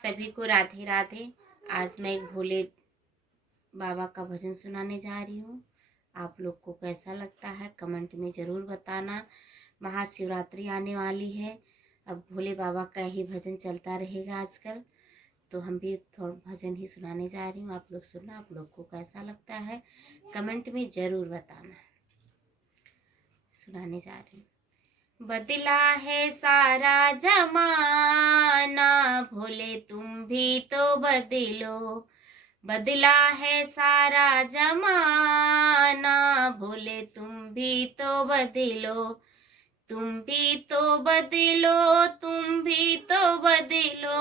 सभी को राधे राधे। आज मैं एक भोले बाबा का भजन सुनाने जा रही हूँ। आप लोग को कैसा लगता है कमेंट में ज़रूर बताना। महाशिवरात्रि आने वाली है, अब भोले बाबा का ही भजन चलता रहेगा आजकल, तो हम भी थोड़ा भजन ही सुनाने जा रही हूँ। आप लोग सुनना, आप लोग को कैसा लगता है कमेंट में ज़रूर बताना। सुनाने जा रही हूँ। बदला है सारा जमाना, भोले तुम भी तो बदलो। बदला है सारा जमाना, भोले तुम भी तो बदलो। तुम भी तो बदलो, तुम भी तो बदलो।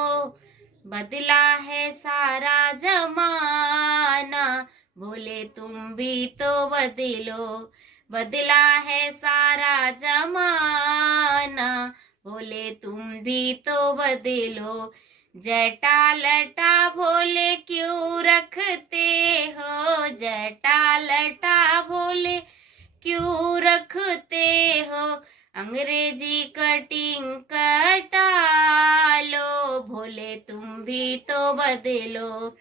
बदला है सारा जमाना, भोले तुम भी तो बदलो। बदला है सारा जमाना, भोले तुम भी तो बदलो। जटा लटा भोले क्यों रखते हो, जटा लटा भोले क्यों रखते हो। अंग्रेजी कटिंग कटा लो, भोले तुम भी तो बदलो।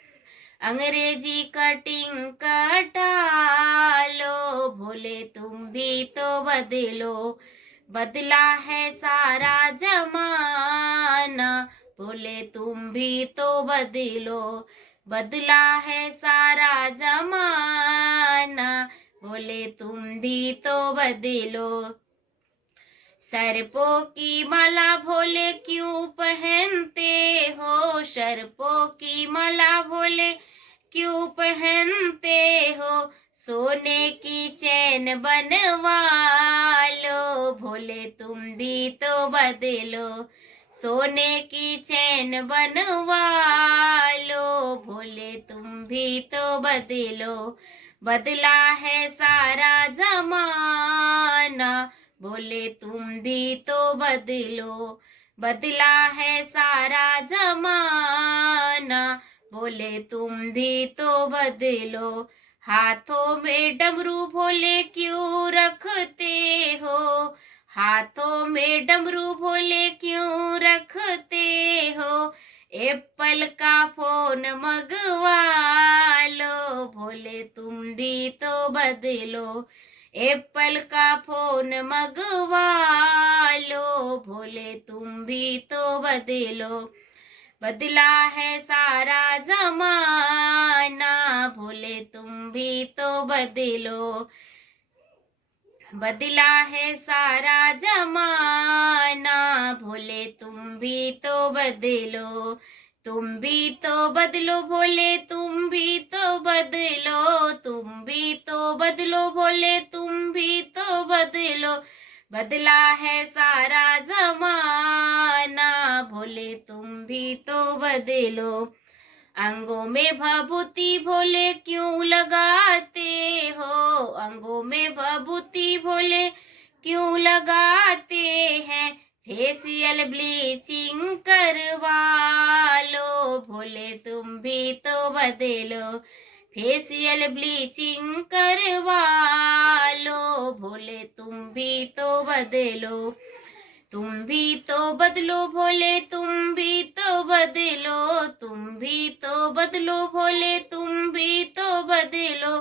अंग्रेजी कटिंग कटा लो, भोले तुम भी तो बदलो। बदला है सारा जमाना, भोले तुम भी तो बदलो। बदला है सारा जमाना, भोले तुम भी तो बदलो। सर्पों की माला भोले क्यों पहनते हो, सर्पों की माला भोले क्यों पहनते हो। सोने की चैन बनवा लो, भोले तुम भी तो बदलो। सोने की चैन बनवा लो, भोले तुम भी तो बदलो। बदला है सारा जमाना, भोले तुम भी तो बदलो। बदला है सारा जमाना, भोले तुम भी तो बदलो। हाथों में डमरू भोले क्यों रखते हो, हाथों में डमरू भोले क्यों रखते हो। एप्पल का फोन मंगवा लो, भोले तुम भी तो बदलो। एप्पल का फोन मंगवा लो, भोले तुम भी तो बदलो। बदला है सारा जमाना, भोले तुम भी तो बदलो। बदला है सारा जमाना, भोले तुम भी तो बदलो। तुम भी तो बदलो भोले, तुम भी तो बदलो। तुम भी तो बदलो भोले, तुम भी तो बदलो। बदला है सारा जमाना, भोले तुम भी तो बदलो। अंगों में भभूति भोले क्यों लगाते हो, अंगों में भभूति भोले क्यों लगाते हैं। फेशियल ब्लीचिंग करवा लो, भोले तुम भी तो बदलो। फेशियल ब्लीचिंग करवा लो, भोले तुम भी तो बदलो। तुम भी तो बदलो भोले, तुम भी तो बदलो। तुम भी तो बदलो भोले, तुम भी तो बदलो।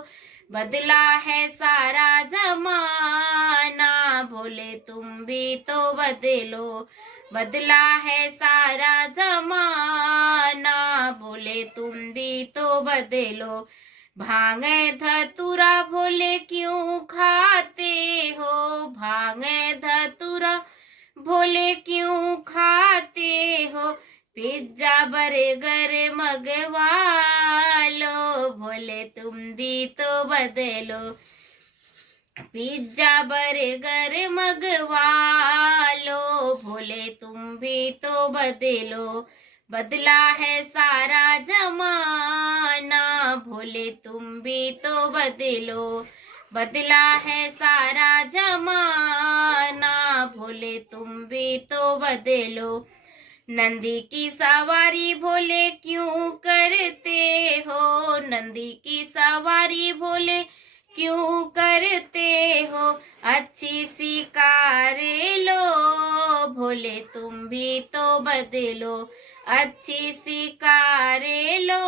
बदला है सारा जमाना, भोले तुम भी तो बदलो। बदला है सारा जमाना, भोले तुम भी तो बदलो। भांगे धतूरा भोले क्यों खाते हो, भांगे धतूरा भोले क्यों खाते हो। पिज्जा बर्गर मंगवा लो, भोले तुम भी तो बदलो। पिज्जा बर्गर मंगवा लो, भोले तुम भी तो बदलो। बदला है सारा जमाना, भोले तुम भी तो बदलो। बदला है सारा जमाना, भोले तुम भी तो बदलो। नंदी की सवारी भोले क्यों करते हो, नंदी की सवारी भोले क्यों करते हो। अच्छी सी कार लो, भोले तुम भी तो बदलो। अच्छी शिकारे लो,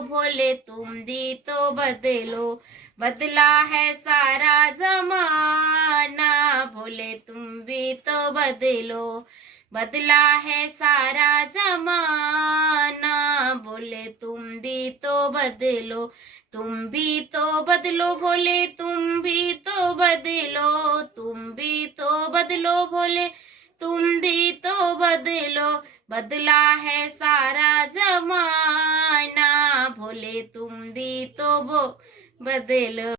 भोले तुम भी तो बदलो, बदला है सारा जमाना, भोले तुम भी तो बदलो, बदला है सारा जमाना, भोले तुम भी तो बदलो, तुम भी तो बदलो भोले, तुम भी तो बदलो, तुम भी तो बदलो भोले, तुम भी तो बदलो, बदला है सारा जमाना, भोले तुम भी तो बदलो।